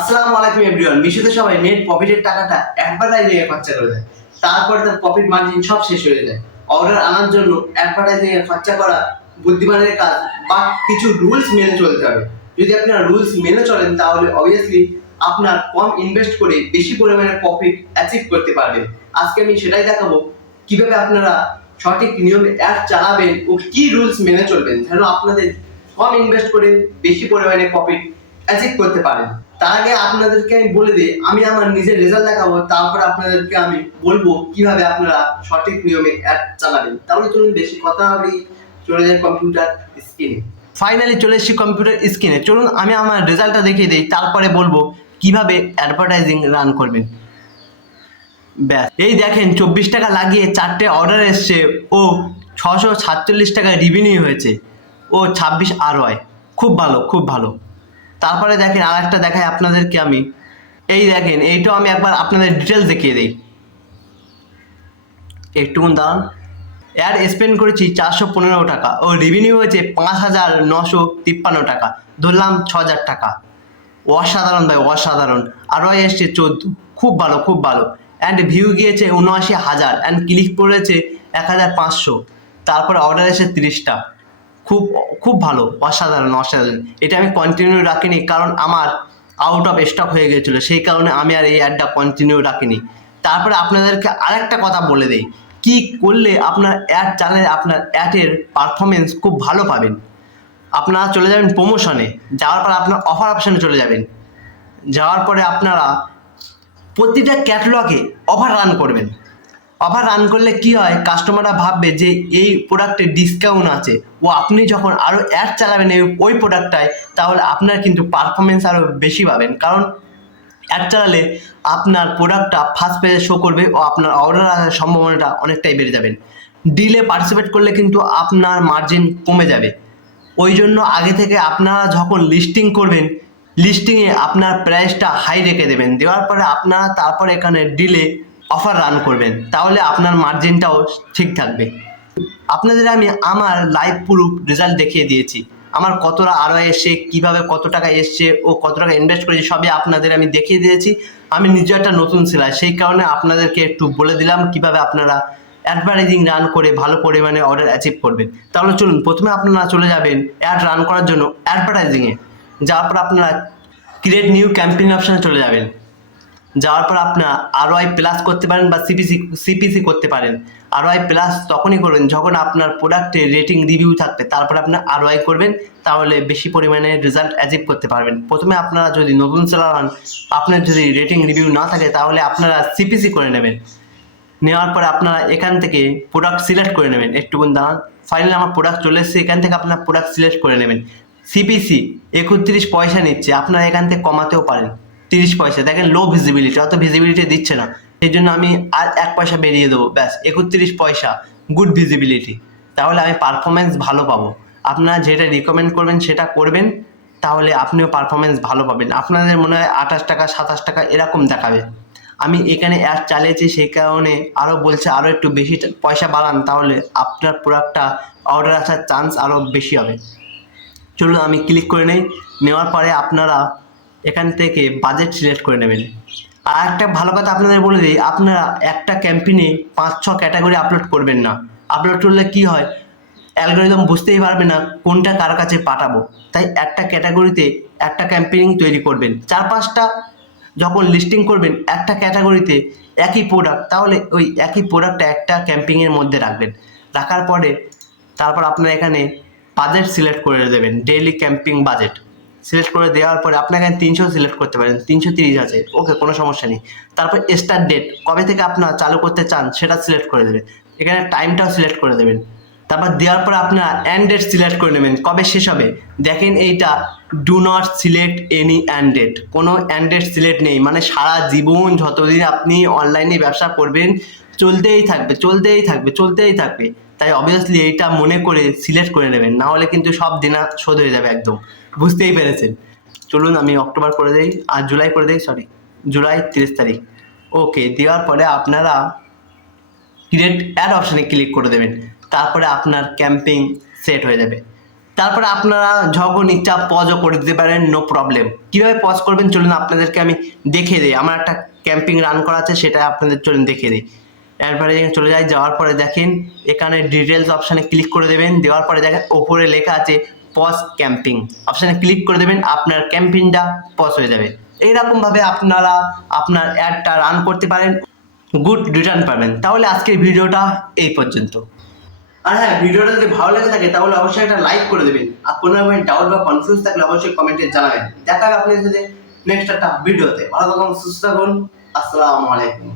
আসসালামু আলাইকুম এভরিওয়ান। মিশোতে সবাই নেট প্রফিটের টাকাটা অ্যাডভার্টাইজিং এ খরচা করে দেয়, তারপরে তার প্রফিট মার্জিন সব শেষ হয়ে যায়। অর্ডার আনার জন্য অ্যাডভার্টাইজিং এ খরচা করা বুদ্ধিমানের কাজ, বা কিছু রুলস মেনে চলতে হবে। যদি আপনারা রুলস মেনে চলেন তাহলে অবভিয়াসলি আপনার কম ইনভেস্ট করে বেশি পরিমাণে প্রফিট অ্যাচিভ করতে পারবেন। আজকে আমি সেটাই দেখাবো কিভাবে আপনারা সঠিক নিয়মে অ্যাড চালাবেন ও কি রুলস মেনে চলবেন যেন আপনাদের কম ইনভেস্ট করে বেশি পরিমাণে প্রফিট অ্যাচিভ করতে পারেন। তার আগে আপনাদেরকে আমি বলে দিই, আমি আমার নিজের রেজাল্ট দেখাবো, তারপর আপনাদেরকে আমি বলবো কিভাবে আপনারা সঠিক নিয়মে অ্যাড চালাবেন। তাহলে চলুন বেশি কথা বলি, চলে যাই কম্পিউটার স্ক্রিনে। ফাইনালি চলে এসেছি কম্পিউটার স্ক্রিনে। চলুন আমি আমার রেজাল্টটা দেখিয়ে দিই, তারপরে বলবো কিভাবে অ্যাডভার্টাইজিং রান করবেন। ব্যাস, এই দেখেন 24 টাকা লাগিয়ে 4টে অর্ডার এসছে ও 647 টাকা রিভিনিউ হয়েছে ও 26 ROI। খুব ভালো, খুব ভালো। তারপরে দেখেন আর একটা দেখাই আপনাদেরকে আমি। এই দেখেন, এইটাও আমি একবার আপনাদের ডিটেলস দেখিয়ে দিই। একটুকুন দাঁড়ান। অ্যাড স্পেন্ড করেছি 415 টাকা ও রিভিনিউ হয়েছে 5953 টাকা, ধরলাম 6000 টাকা। অসাধারণ ভাই, অসাধারণ। আরও এসছে 14, খুব ভালো, খুব ভালো। অ্যান্ড ভিউ গিয়েছে 79,000 অ্যান্ড ক্লিক পড়েছে 1500। তারপরে অর্ডার এসে 30টা। খুব খুব ভালো, অসাধারণ, অসাধারণ। এটা আমি কন্টিনিউ রাখিনি কারণ আমার আউট অফ স্টক হয়ে গিয়েছিলো, সেই কারণে আমি আর এই অ্যাডটা কন্টিনিউ রাখিনি। তারপরে আপনাদেরকে আরেকটা কথা বলে দিই, কি করলে আপনার অ্যাড চালালে আপনার অ্যাডের পারফরমেন্স খুব ভালো পাবেন। আপনারা চলে যাবেন প্রমোশনে, যাওয়ার পর আপনার অফার অপশানে চলে যাবেন। যাওয়ার পরে আপনারা প্রতিটা ক্যাটালগে অফার রান করবেন। অফার রান করলে কি হয়, কাস্টমাররা ভাববে যে এই প্রোডাক্টে ডিসকাউন্ট আছে, ও আপনি যখন আরও অ্যাড চালাবেন ওই প্রোডাক্টটায়, তাহলে আপনার কিন্তু পারফরমেন্স আরও বেশি পাবেন। কারণ অ্যাড চালালে আপনার প্রোডাক্টটা ফার্স্ট পেজে শো করবে ও আপনার অর্ডার আসার সম্ভাবনাটা অনেকটাই বেড়ে যাবেন। ডিলে পার্টিসিপেট করলে কিন্তু আপনার মার্জিন কমে যাবে। ওই জন্য আগে থেকে আপনারা যখন লিস্টিং করবেন, লিস্টিংয়ে আপনার প্রাইসটা হাই রেখে দেবেন। দেওয়ার পরে আপনারা তারপরে এখানে ডিলে অফার রান করবেন, তাহলে আপনার মার্জিনটাও ঠিক থাকবে। আপনাদের আমি আমার লাইভ প্রুফ রেজাল্ট দেখিয়ে দিয়েছি, আমার কতটা আরও এসছে, কীভাবে কত টাকা এসছে ও কত টাকা ইনভেস্ট করেছি, সবই আপনাদের আমি দেখিয়ে দিয়েছি। আমি নিজে একটা নতুন সেলার, সেই কারণে আপনাদেরকে একটু বলে দিলাম কিভাবে আপনারা অ্যাডভার্টাইজিং রান করে ভালো পরিমাণে অর্ডার অ্যাচিভ করবেন। তাহলে চলুন, প্রথমে আপনারা চলে যাবেন অ্যাড রান করার জন্য অ্যাডভার্টাইজিংয়ে। যাওয়ার পর আপনারা ক্রিয়েট নিউ ক্যাম্পেইন অপশানে চলে যাবেন। যাওয়ার পর আপনার ROI প্লাস করতে পারেন বা সিপিসি করতে পারেন। ROI প্লাস তখনই করবেন যখন আপনার প্রোডাক্টে রেটিং রিভিউ থাকবে, তারপর আপনার ROI করবেন, তাহলে বেশি পরিমাণে রেজাল্ট অ্যাচিভ করতে পারবেন। প্রথমে আপনারা যদি নতুন সেলার হন, আপনার যদি রেটিং রিভিউ না থাকে, তাহলে আপনারা সিপিসি করে নেবেন। নেওয়ার পরে আপনারা এখান থেকে প্রোডাক্ট সিলেক্ট করে নেবেন। একটুকুন দাঁড়ান। ফাইনালি আমার প্রোডাক্ট চলে এসেছে, এখান থেকে আপনার প্রোডাক্ট সিলেক্ট করে নেবেন। সিপিসি 31 পয়সা নিচ্ছে, আপনারা এখান থেকে কমাতেও পারেন 30 পয়সা। দেখেন লো ভিজিবিলিটি, অত ভিজিবিলিটি দিচ্ছে না, সেই জন্য আমি আর 1 পয়সা বেরিয়ে দেবো। ব্যাস, 31 পয়সা, গুড ভিজিবিলিটি। তাহলে আমি পারফরমেন্স ভালো পাবো। আপনারা যেটা রিকমেন্ড করবেন সেটা করবেন, তাহলে আপনিও পারফরমেন্স ভালো পাবেন। আপনাদের মনে হয় 28 টাকা 27 টাকা এরকম দেখাবে। আমি এখানে অ্যাড চালিয়েছি, সেই কারণে আরও বলছে আরও একটু বেশি পয়সা বাড়ান, তাহলে আপনার প্রোডাক্টটা অর্ডার আসার চান্স আরও বেশি হবে। চলুন আমি ক্লিক করে নেই। নেওয়ার পরে আপনারা এখান থেকে বাজেট সিলেক্ট করে নেবেন। আর একটা ভালো কথা আপনাদের বলে দিই, আপনারা একটা ক্যাম্পেইনে 5-6 ক্যাটাগরি আপলোড করবেন না। আপলোড করলে কি হয়, অ্যালগরিদম বুঝতেই পারবে না কোনটা কার কাছে পাঠাবো। তাই একটা ক্যাটাগরিতে একটা ক্যাম্পেইন তৈরি করবেন। 4-5টা যখন লিস্টিং করবেন একটা ক্যাটাগরিতে একই প্রোডাক্ট, তাহলে ওই একই প্রোডাক্টটা একটা ক্যাম্পেইনের মধ্যে রাখবেন। রাখার পরে তারপর আপনারা এখানে বাজেট সিলেক্ট করে দেবেন, ডেইলি ক্যাম্পিং বাজেট সিলেক্ট করে দেওয়ার পরে আপনার এখানে 300 সিলেক্ট করতে পারেন, 330 আছে, ওকে, কোনো সমস্যা নেই। তারপর স্টার্ট ডেট, কবে থেকে আপনারা চালু করতে চান সেটা সিলেক্ট করে দেবেন। এখানে টাইমটাও সিলেক্ট করে দেবেন। তারপর দেওয়ার পরে আপনারা এন্ড ডেট সিলেক্ট করে নেবেন, কবে শেষ হবে। দেখেন এইটা do not select any end date, কোনো এন্ড ডেট সিলেক্ট নেই, মানে সারা জীবন যতদিন আপনি অনলাইনে ব্যবসা করবেন চলতেই থাকবে, চলতেই থাকবে, চলতেই থাকবে। তাই অবভিয়াসলি এইটা মনে করে সিলেক্ট করে নেবেন, না হলে কিন্তু সব দিনা শোধ হয়ে যাবে একদম। বুঝতেই পেরেছেন। চলুন আমি অক্টোবর করে দিই, আর জুলাই করে দিই, জুলাই 30 তারিখ। ওকে, দেওয়ার পরে আপনারা ক্রিয়েট অ্যাড অপশানে ক্লিক করে দেবেন। তারপরে আপনার ক্যাম্পেইন সেট হয়ে যাবে। তারপরে আপনারা যখন ইচ্ছা পজও করে দিতে পারেন, নো প্রবলেম। কিভাবে পজ করবেন চলুন আপনাদেরকে আমি দেখিয়ে দিই। আমার একটা ক্যাম্পিং রান করা আছে, সেটা আপনাদের চলুন দেখিয়ে দিই। এরপরে চলে যাই, যাওয়ার পরে দেখেন এখানে ডিটেলস অপশানে ক্লিক করে দেবেন। দেওয়ার পরে দেখেন ওপরে লেখা আছে পজ ক্যাম্পিং, অপশানে ক্লিক করে দেবেন, আপনার ক্যাম্পিংটা পজ হয়ে যাবে। এইরকমভাবে আপনারা আপনার অ্যাডটা রান করতে পারেন, গুড রিটার্ন পাবেন। তাহলে আজকের ভিডিওটা এই পর্যন্ত। আর হ্যাঁ, ভিডিওটা যদি ভালো লেগে থাকে তাহলে অবশ্যই একটা লাইক করে দেবেন, আর কোনো রকমের ডাউট বা কনফিউজ থাকলে অবশ্যই কমেন্টে জানাবেন। দেখা হবে আপনাদের সাথে নেক্সট একটা ভিডিওতে। ভালো থাকুন, সুস্থ থাকুন, আসসালামু আলাইকুম।